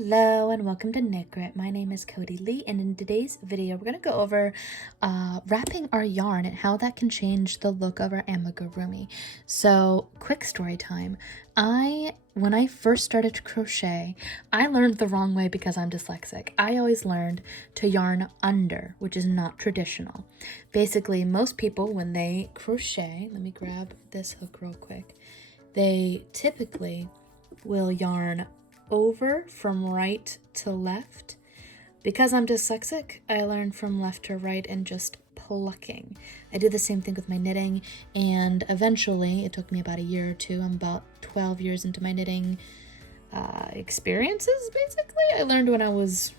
Hello and welcome to Knit Grit. My name is Cody Lee, and in today's video we're going to go over wrapping our yarn and how that can change the look of our amigurumi. So quick story time. When I first started to crochet, I learned the wrong way because I'm dyslexic. I always learned to yarn under, which is not traditional. Basically, most people when they crochet, let me grab this hook real quick, they typically will yarn over from right to left. Because I'm dyslexic, I learned from left to right and just plucking. I did the same thing with my knitting, and eventually, it took me about a year or two, I'm about 12 years into my knitting experiences, basically. I learned when I was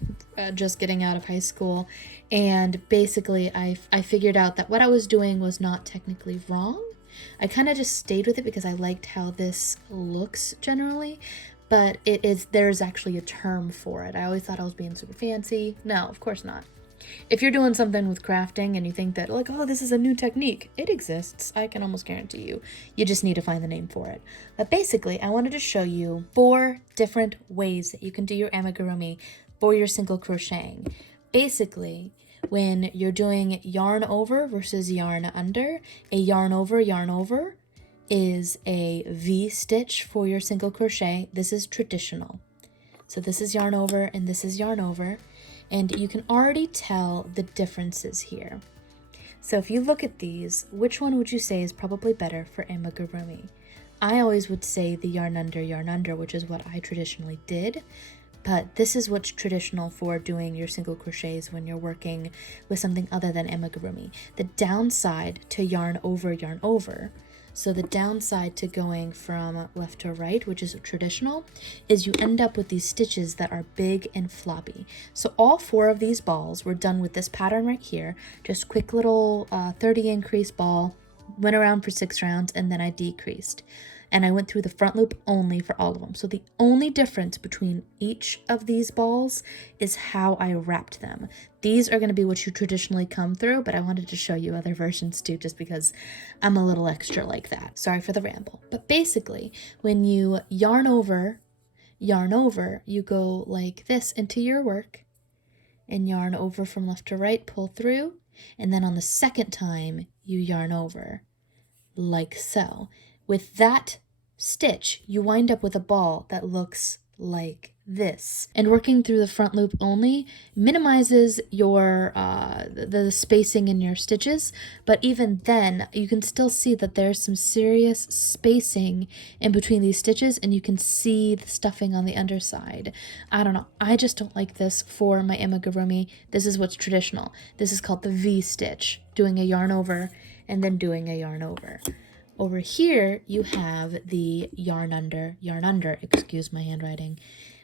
just getting out of high school, and basically I figured out that what I was doing was not technically wrong. I kind of just stayed with it because I liked how this looks generally, but there's actually a term for it. I always thought I was being super fancy. No, of course not. If you're doing something with crafting and you think that like, oh, this is a new technique, it exists. I can almost guarantee you. You just need to find the name for it. But basically, I wanted to show you 4 different ways that you can do your amigurumi for your single crocheting. Basically, when you're doing yarn over versus yarn under, a yarn over is a V stitch for your single crochet. This is traditional. So this is yarn over and this is yarn over. And you can already tell the differences here. So if you look at these, which one would you say is probably better for amigurumi? I always would say the yarn under, which is what I traditionally did. But this is what's traditional for doing your single crochets when you're working with something other than amigurumi. The downside to yarn over, so the downside to going from left to right, which is traditional, is you end up with these stitches that are big and floppy. So all 4 of these balls were done with this pattern right here, just quick little 30 increase ball, went around for 6 rounds, and then I decreased. And I went through the front loop only for all of them. So the only difference between each of these balls is how I wrapped them. These are going to be what you traditionally come through, but I wanted to show you other versions too, just because I'm a little extra like that. Sorry for the ramble. But basically, when you yarn over, you go like this into your work and yarn over from left to right, pull through, and then on the second time, you yarn over like so. With that stitch, you wind up with a ball that looks like this. And working through the front loop only minimizes your the spacing in your stitches, but even then, you can still see that there's some serious spacing in between these stitches, and you can see the stuffing on the underside. I don't know. I just don't like this for my amigurumi. This is what's traditional. This is called the V stitch, doing a yarn over and then doing a yarn over. Over here, you have the yarn under, excuse my handwriting.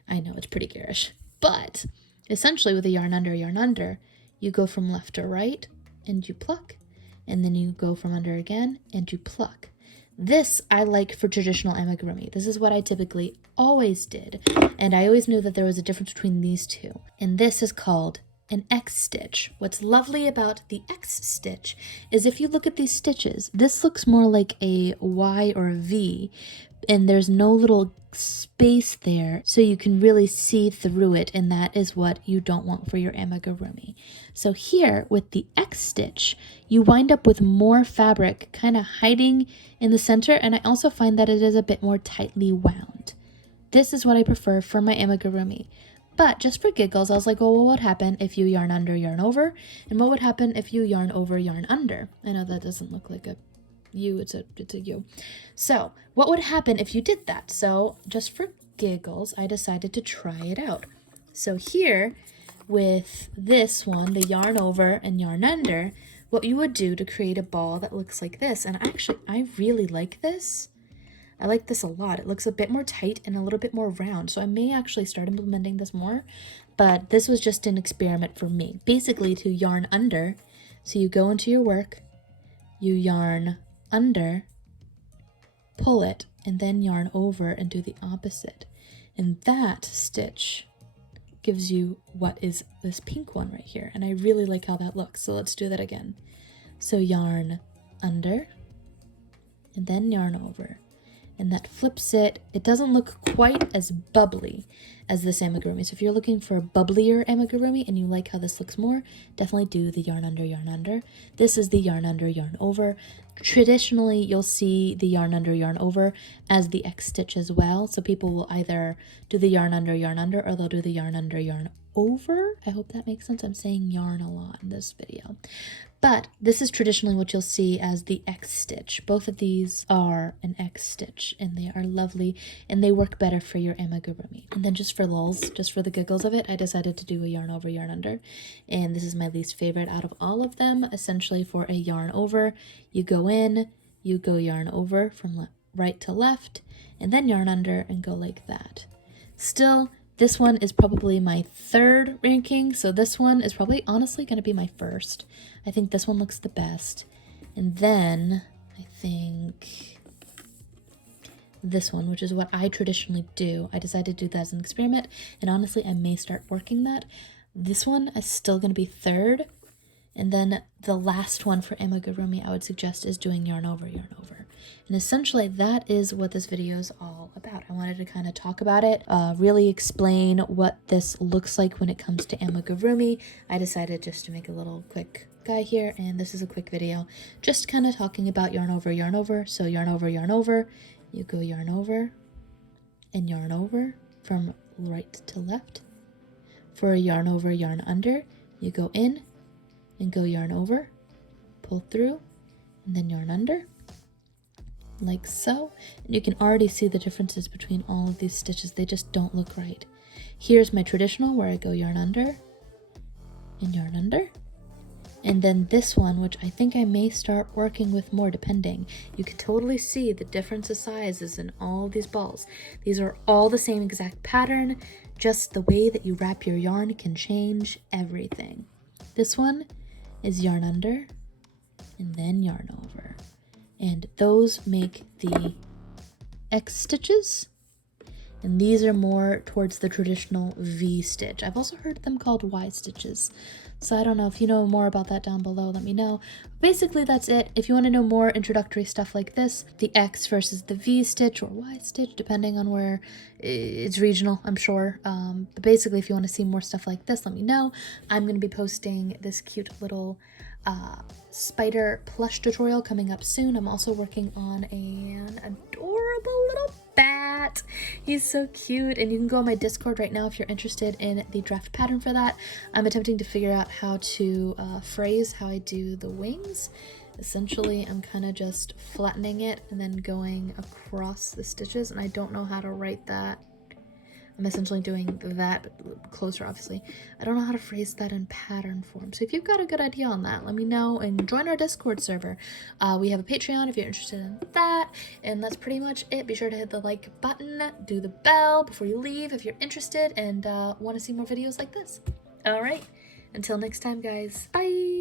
I know it's pretty garish. But essentially with a yarn under, you go from left to right and you pluck, and then you go from under again and you pluck. This I like for traditional amigurumi. This is what I typically always did, and I always knew that there was a difference between these two. And this is called an X stitch. What's lovely about the X stitch is if you look at these stitches, this looks more like a Y or a V, and there's no little space there, so you can really see through it, and that is what you don't want for your amigurumi. So here with the X stitch, you wind up with more fabric kind of hiding in the center, and I also find that it is a bit more tightly wound. This is what I prefer for my amigurumi. But just for giggles, I was like, well, what would happen if you yarn under, yarn over? And what would happen if you yarn over, yarn under? I know that doesn't look like a U, it's a U. So what would happen if you did that? So just for giggles, I decided to try it out. So here with this one, the yarn over and yarn under, what you would do to create a ball that looks like this, and actually I really like this. I like this a lot. It looks a bit more tight and a little bit more round, so I may actually start implementing this more, but this was just an experiment for me. Basically, to yarn under, so you go into your work, you yarn under, pull it, and then yarn over and do the opposite. And that stitch gives you what is this pink one right here, and I really like how that looks, so let's do that again. So yarn under, and then yarn over. And that flips it. It doesn't look quite as bubbly as this amigurumi. So if you're looking for a bubblier amigurumi and you like how this looks more, definitely do the yarn under, yarn under. This is the yarn under, yarn over. Traditionally, you'll see the yarn under, yarn over as the X stitch as well. So people will either do the yarn under, or they'll do the yarn under, yarn over. I hope that makes sense. I'm saying yarn a lot in this video. But this is traditionally what you'll see as the X stitch. Both of these are an X stitch and they are lovely and they work better for your amigurumi. And then just for lulz, just for the giggles of it, I decided to do a yarn over, yarn under. And this is my least favorite out of all of them. Essentially for a yarn over, you go in, you go yarn over from right to left, and then yarn under and go like that. Still, this one is probably my third ranking, so this one is probably honestly going to be my first. I think this one looks the best. And then I think this one, which is what I traditionally do. I decided to do that as an experiment, and honestly, I may start working that. This one is still going to be third. And then the last one for amigurumi I would suggest is doing yarn over, yarn over. And essentially that is what this video is all about. I wanted to kind of talk about it, really explain what this looks like when it comes to amigurumi. I decided just to make a little quick guy here, and this is a quick video just kind of talking about yarn over, yarn over. So yarn over, you go yarn over and yarn over from right to left. For a yarn over, yarn under, you go in and go yarn over, pull through, and then yarn under, like so. And you can already see the differences between all of these stitches. They just don't look right. Here's my traditional where I go yarn under and yarn under. And then this one, which I think I may start working with more depending. You can totally see the difference of sizes in all these balls. These are all the same exact pattern, just the way that you wrap your yarn can change everything. This one is yarn under and then yarn over, and those make the X stitches, and these are more towards the traditional V stitch. I've also heard them called Y stitches, so I don't know. If you know more about that down below, let me know. Basically that's it. If you want to know more introductory stuff like this, the X versus the V stitch or Y stitch, depending on where it's regional, I'm sure. But basically, if you want to see more stuff like this, let me know. I'm going to be posting this cute little spider plush tutorial coming up soon. I'm also working on an adorable little bat. He's so cute, and you can go on my Discord right now if you're interested in the draft pattern for that. I'm attempting to figure out how to phrase how I do the wings. Essentially, I'm kind of just flattening it and then going across the stitches, and I don't know how to write that. I'm essentially doing that, but closer obviously. I don't know how to phrase that in pattern form. So if you've got a good idea on that, let me know and join our Discord server. We have a Patreon if you're interested in that. And that's pretty much it. Be sure to hit the like button, do the bell before you leave if you're interested and want to see more videos like this. All right, until next time, guys. Bye.